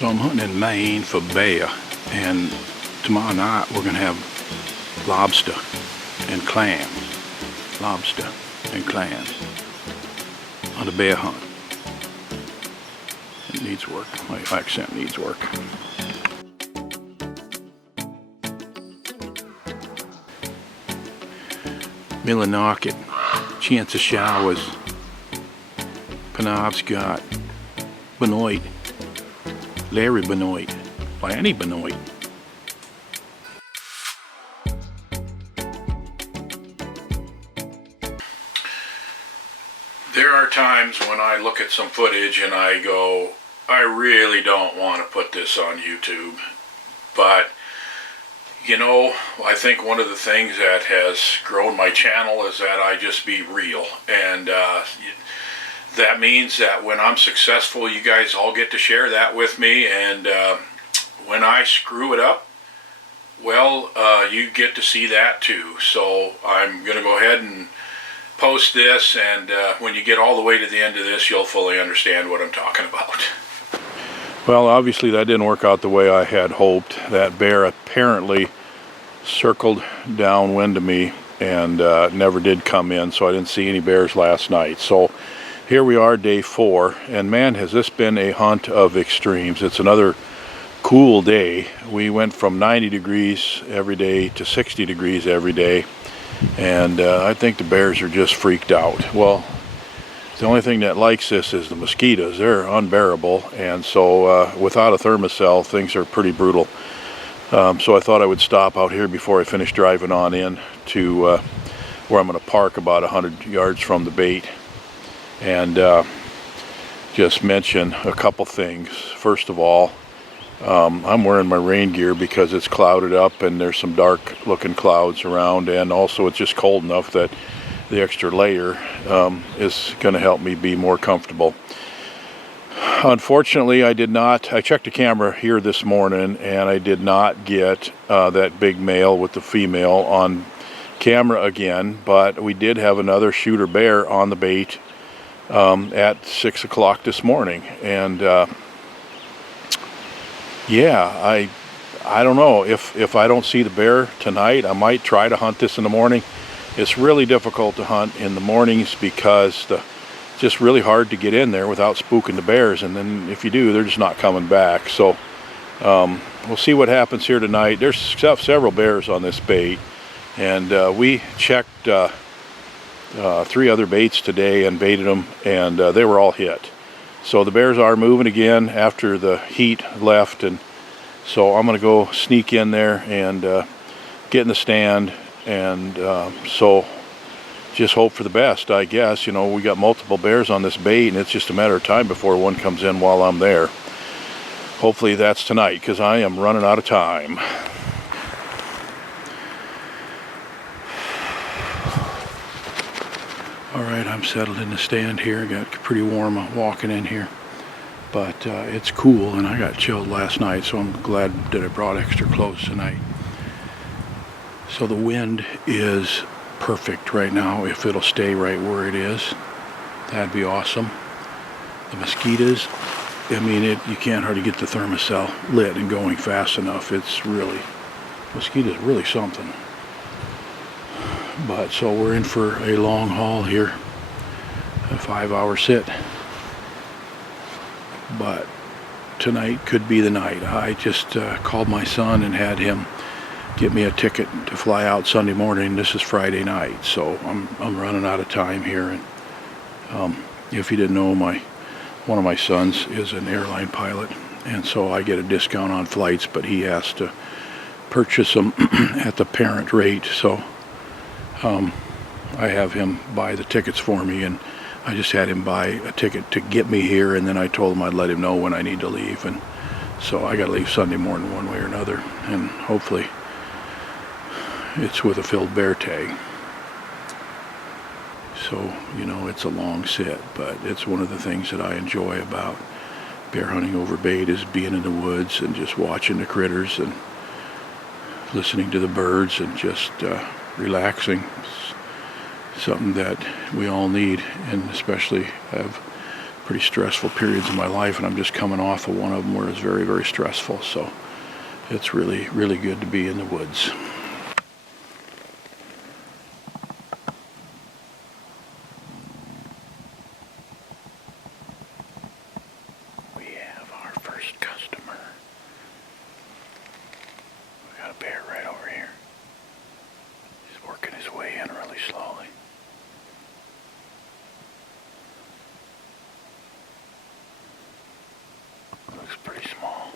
So I'm hunting in Maine for bear, and tomorrow night we're going to have lobster and clams. Lobster and clams on the bear hunt. It needs work. My accent needs work. Millinocket, chance of showers. Penobscot, Benoit, Larry Benoit, Lanny Benoit. There are times when I look at some footage and I go, I really don't want to put this on YouTube. But, you know, I think one of the things that has grown my channel is that I just be real. And that means that when I'm successful, you guys all get to share that with me. And when I screw it up, well, you get to see that too. So I'm going to go ahead and post this, and when you get all the way to the end of this, you'll fully understand what I'm talking about. Well, obviously that didn't work out the way I had hoped. That bear apparently circled downwind of me and never did come in, so I didn't see any bears last night. So here we are, day 4, and man, has this been a hunt of extremes. It's another cool day. We went from 90 degrees every day to 60 degrees every day. And I think the bears are just freaked out. Well, the only thing that likes this is the mosquitoes. They're unbearable, and so without a thermocell, things are pretty brutal. So I thought I would stop out here before I finish driving on in to where I'm going to park about 100 yards from the bait, and just mention a couple things. First of all, I'm wearing my rain gear because it's clouded up and there's some dark looking clouds around, and also it's just cold enough that the extra layer is going to help me be more comfortable. Unfortunately, I checked the camera here this morning and I did not get that big male with the female on camera again, but we did have another shooter bear on the bait at 6 o'clock this morning. And yeah, I don't know if I don't see the bear tonight, I might try to hunt this in the morning. It's really difficult to hunt in the mornings because it's just really hard to get in there without spooking the bears, and then if you do, they're just not coming back. So we'll see what happens here tonight. There's several bears on this bait, and we checked 3 other baits today and baited them, and they were all hit. So the bears are moving again after the heat left, and so I'm going to go sneak in there and get in the stand, and so just hope for the best, I guess. You know, we got multiple bears on this bait, and it's just a matter of time before one comes in while I'm there. Hopefully that's tonight, because I am running out of time. Alright, I'm settled in the stand here. Got pretty warm walking in here, but it's cool, and I got chilled last night, so I'm glad that I brought extra clothes tonight. So the wind is perfect right now. If it'll stay right where it is, that'd be awesome. The mosquitoes, I mean, you can't hardly get the thermocell lit and going fast enough. It's really, mosquitoes really something. But so we're in for a long haul here, a 5-hour sit. But tonight could be the night. I just called my son and had him get me a ticket to fly out Sunday morning. This is Friday night, so I'm running out of time here. And if you didn't know, one of my sons is an airline pilot, and so I get a discount on flights, but he has to purchase them at the parent rate. So I have him buy the tickets for me, and I just had him buy a ticket to get me here, and then I told him I'd let him know when I need to leave. And so I got to leave Sunday morning one way or another, and hopefully it's with a filled bear tag. So, you know, it's a long sit, but it's one of the things that I enjoy about bear hunting over bait is being in the woods and just watching the critters and listening to the birds and just relaxing. It's something that we all need, and especially have pretty stressful periods in my life, and I'm just coming off of one of them where it's very, very stressful. So it's really, really good to be in the woods. We have our first customer. We got a bear right over here. He's working his way in really slowly. Looks pretty small.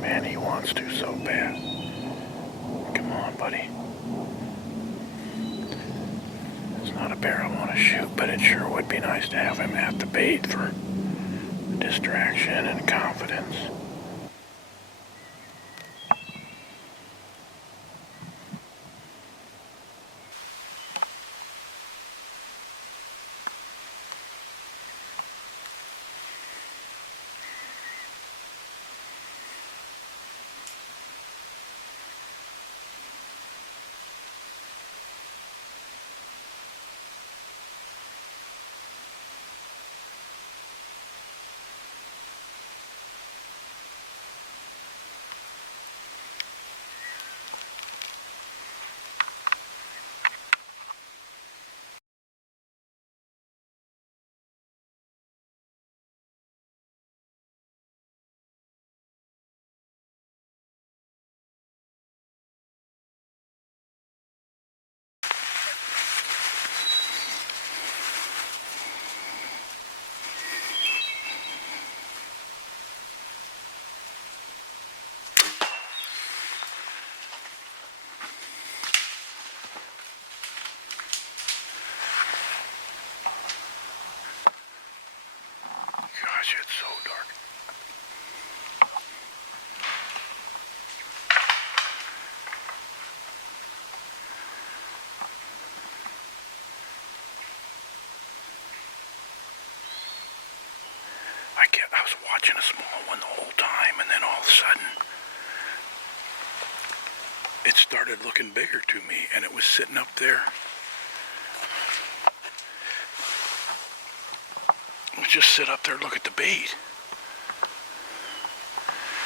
Man, he wants to so bad. Come on, buddy. It's not a bear I want to shoot, but it sure would be nice to have him at the bait for distraction and confidence. Gosh, it's so dark. I was watching a small one the whole time, and then all of a sudden, it started looking bigger to me, and it was sitting up there. It would just sit up there and look at the bait.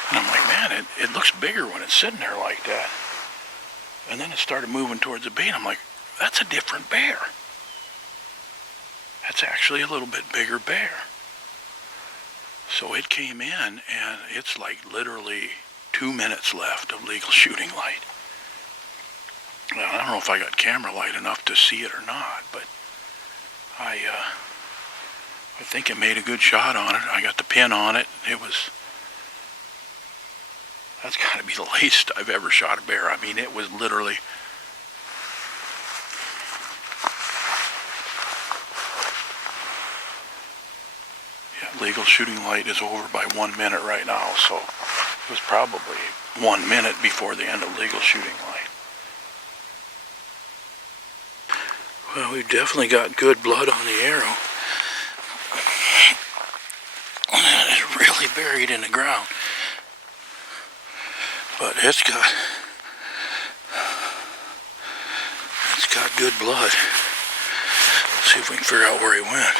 And I'm like, man, it looks bigger when it's sitting there like that. And then it started moving towards the bait. I'm like, that's a different bear. That's actually a little bit bigger bear. So it came in, and it's like literally 2 minutes left of legal shooting light. Well, I don't know if I got camera light enough to see it or not, but I think it made a good shot on it. I got the pin on it. That's got to be the latest I've ever shot a bear. I mean, it was literally... Yeah, legal shooting light is over by 1 minute right now, so it was probably 1 minute before the end of legal shooting light. Well, we've definitely got good blood on the arrow. It's really buried in the ground. But it's got good blood. Let's see if we can figure out where he went.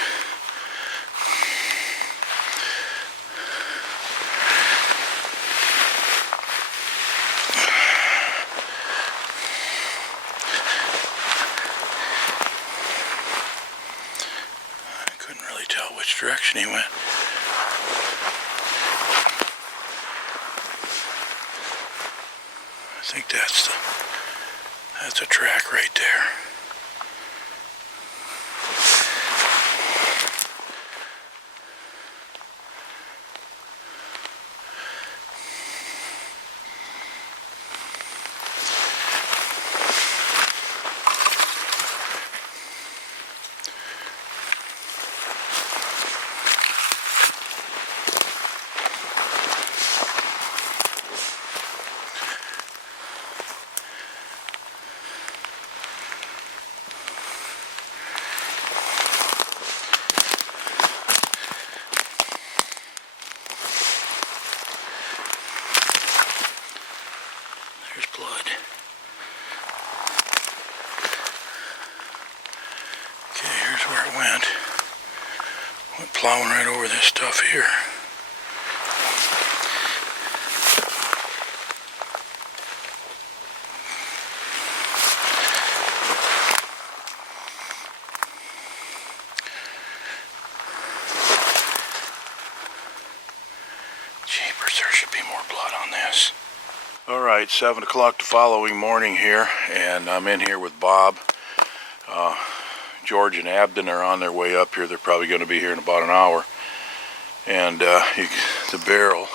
I couldn't really tell which direction he went. I think that's a track right there. There's blood. Okay, here's where it went. Went plowing right over this stuff here. Jeepers, there should be more blood on this. Alright, 7 o'clock the following morning here, and I'm in here with Bob. George and Abden are on their way up here. They're probably going to be here in about an hour. And the barrel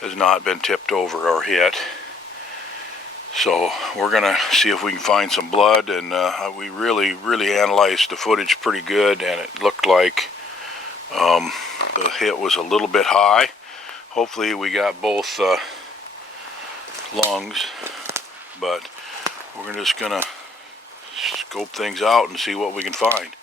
has not been tipped over or hit. So we're going to see if we can find some blood, and we really analyzed the footage pretty good, and it looked like the hit was a little bit high. Hopefully we got both lungs, but we're just gonna scope things out and see what we can find.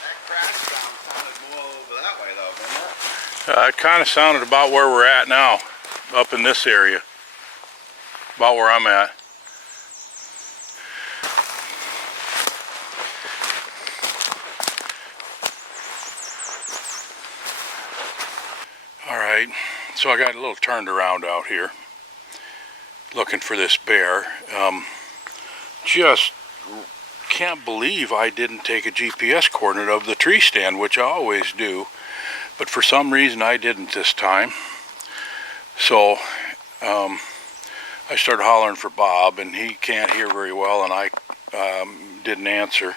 That crash sound sounded more over that way though, didn't it? It kind of sounded about where we're at now, up in this area, about where I'm at. Alright, so I got a little turned around out here, looking for this bear. Just can't believe I didn't take a GPS coordinate of the tree stand, which I always do, but for some reason I didn't this time. So I started hollering for Bob, and he can't hear very well, and I didn't answer.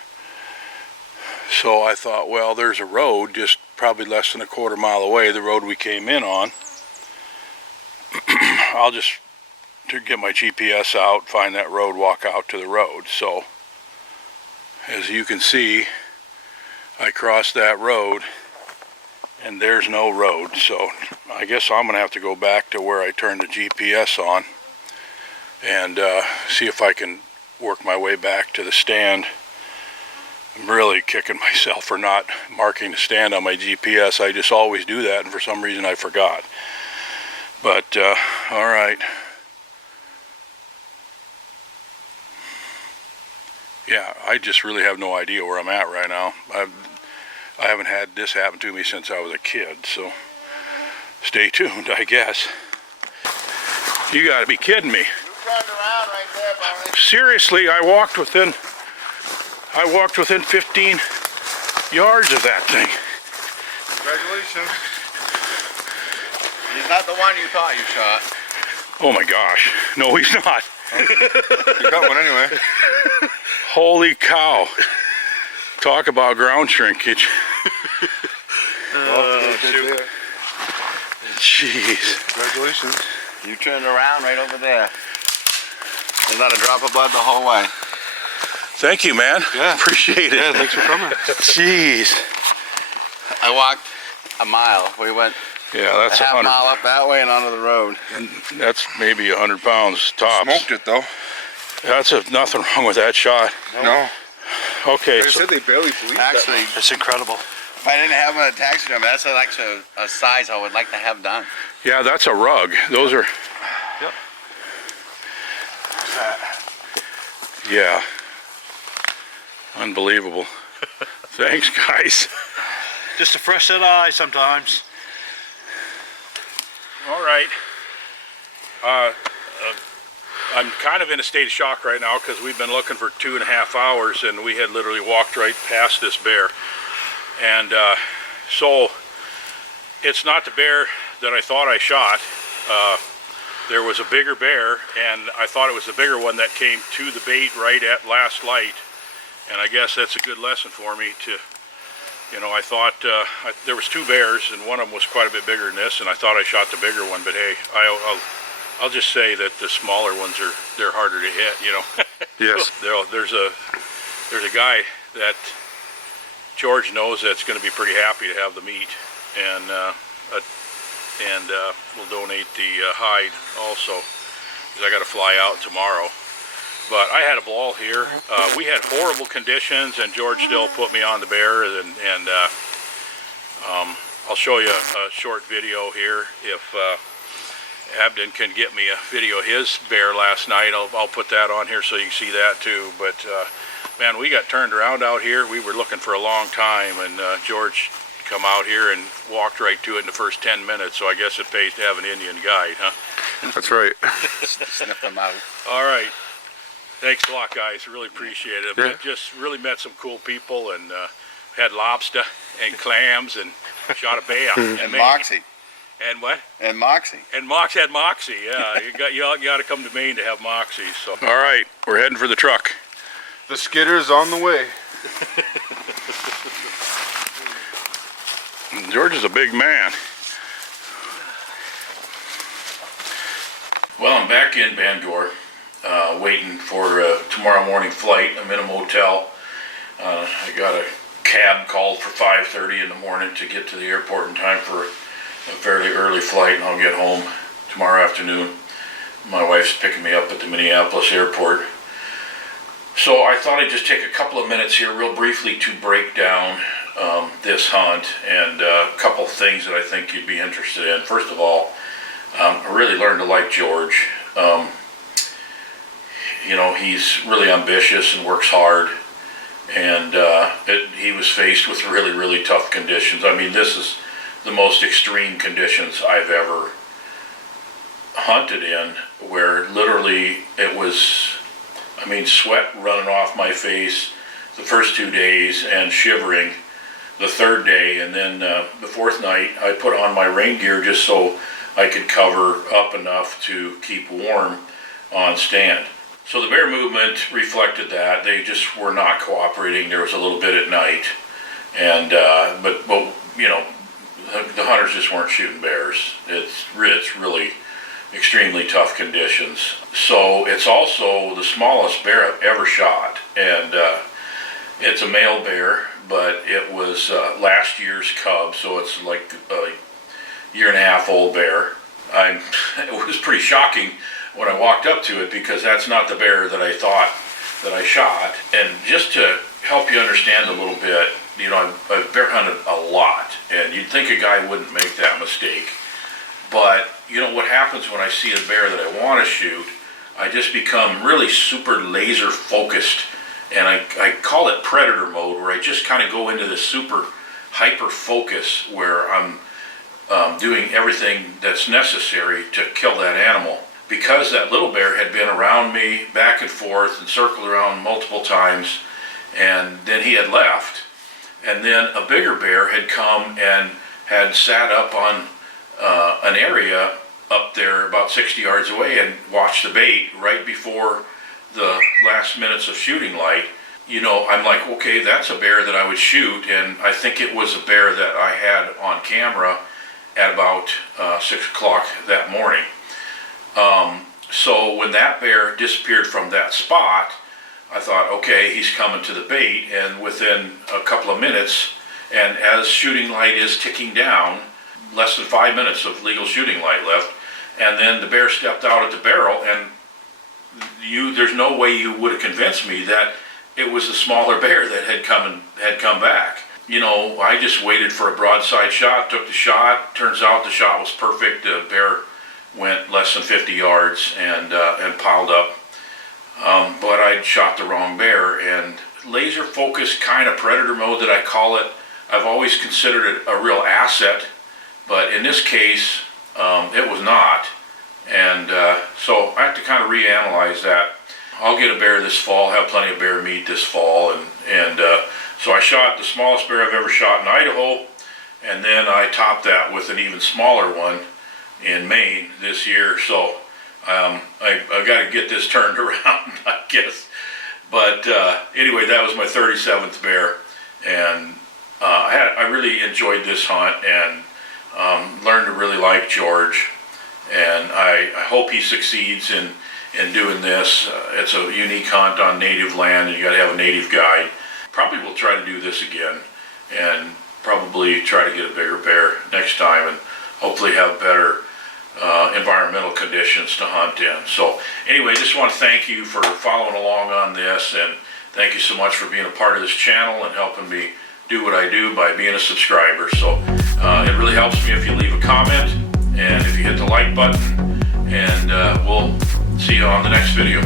So I thought, well, there's a road just probably less than a quarter mile away, the road we came in on. I'll just get my GPS out, find that road, walk out to the road. So as you can see, I crossed that road and there's no road. So I guess I'm gonna have to go back to where I turned the GPS on and see if I can work my way back to the stand. I'm really kicking myself for not marking the stand on my GPS. I just always do that, and for some reason I forgot. But alright. Yeah, I just really have no idea where I'm at right now. I haven't had this happen to me since I was a kid, so stay tuned, I guess. You gotta be kidding me. You turned around right there, Barney. Seriously, I walked within 15 yards of that thing. Congratulations. He's not the one you thought you shot. Oh my gosh. No, he's not. You got one anyway. Holy cow. Talk about ground shrinkage. Shoot. Jeez. Congratulations. You turned around right over there. There's not a drop of blood the whole way. Thank you, man. Yeah. Appreciate it. Yeah, thanks for coming. Jeez. I walked a mile. We went Yeah, that's a half 100. mile up that way and onto the road. That's maybe 100 pounds tops. Smoked it though. Nothing wrong with that shot. No. Okay, They so said they barely believed Actually, That's incredible. if I didn't have him in a taxidermy, that's actually a size I would like to have done. yeah, that's a rug. Those are. Yep. Yeah. Unbelievable. Thanks, guys. Just a fresh set of eyes sometimes. All right. I'm kind of in a state of shock right now because we've been looking for 2.5 hours and we had literally walked right past this bear. And so it's not the bear that I thought I shot. There was a bigger bear, and I thought it was the bigger one that came to the bait right at last light. And I guess that's a good lesson for me to, you know, I thought there was 2 bears, and one of them was quite a bit bigger than this, and I thought I shot the bigger one, but hey, I'll just say that the smaller ones they're harder to hit, you know. Yes. There's a guy that George knows that's going to be pretty happy to have the meat, and we'll donate the hide also, because I got to fly out tomorrow. But I had a ball here. We had horrible conditions, and George still put me on the bear, and I'll show you a short video here. If Abden can get me a video of his bear last night, I'll put that on here so you can see that too. But man, we got turned around out here. We were looking for a long time, and George come out here and walked right to it in the first 10 minutes, so I guess it pays to have an Indian guide, huh? That's right. Sniff them out. All right. Thanks a lot, guys. Really appreciate it. Yeah. Just really met some cool people, and had lobster and clams and shot a bear. And Moxie. And what? And Moxie. And had Moxie, yeah. you got to come to Maine to have Moxie. So. All right, we're heading for the truck. The skidder's on the way. George is a big man. Well, I'm back in Bangor, waiting for a tomorrow morning flight. I'm in a motel. I got a cab called for 5:30 in the morning to get to the airport in time for a fairly early flight, and I'll get home tomorrow afternoon. My wife's picking me up at the Minneapolis airport. So I thought I'd just take a couple of minutes here real briefly to break down this hunt and a couple of things that I think you'd be interested in. First of all, I really learned to like George. You know, he's really ambitious and works hard, and he was faced with really, really tough conditions. I mean, this is the most extreme conditions I've ever hunted in, where literally it was, I mean, sweat running off my face the first 2 days and shivering the third day, and then the fourth night I put on my rain gear just so I could cover up enough to keep warm on stand. So the bear movement reflected that. They just were not cooperating. There was a little bit at night, and but you know, the hunters just weren't shooting bears. It's really extremely tough conditions. So it's also the smallest bear I've ever shot, and it's a male bear, but it was last year's cub, so it's like a 1.5 year old bear. It was pretty shocking when I walked up to it, because that's not the bear that I thought that I shot. And just to help you understand a little bit, you know, I've bear hunted a lot, and you'd think a guy wouldn't make that mistake. But you know what happens when I see a bear that I want to shoot, I just become really super laser focused, and I call it predator mode, where I just kind of go into this super hyper focus where I'm doing everything that's necessary to kill that animal. Because that little bear had been around me back and forth and circled around multiple times, and then he had left, and then a bigger bear had come and had sat up on an area up there about 60 yards away and watched the bait right before the last minutes of shooting light. You know, I'm like, okay, that's a bear that I would shoot, and I think it was a bear that I had on camera at about 6 o'clock that morning. So when that bear disappeared from that spot, I thought, okay, he's coming to the bait, and within a couple of minutes, and as shooting light is ticking down, less than 5 minutes of legal shooting light left, and then the bear stepped out at the barrel, and there's no way you would have convinced me that it was the smaller bear that had come back. You know, I just waited for a broadside shot, took the shot. Turns out the shot was perfect. The bear went less than 50 yards and piled up. But I'd shot the wrong bear. And laser focus kind of predator mode that I call it, I've always considered it a real asset. But in this case, it was not. And so I have to kind of reanalyze that. I'll get a bear this fall, have plenty of bear meat this fall, and so I shot the smallest bear I've ever shot in Idaho, and then I topped that with an even smaller one in Maine this year. So I've got to get this turned around, I guess. But anyway, that was my 37th bear, and I really enjoyed this hunt and learned to really like George, and I hope he succeeds in doing this. It's a unique hunt on native land, and you got to have a native guide. Probably will try to do this again, and probably try to get a bigger bear next time, and hopefully have better environmental conditions to hunt in. So anyway, just want to thank you for following along on this, and thank you so much for being a part of this channel and helping me do what I do by being a subscriber. So it really helps me if you leave a comment and if you hit the like button, and we'll see you on the next video.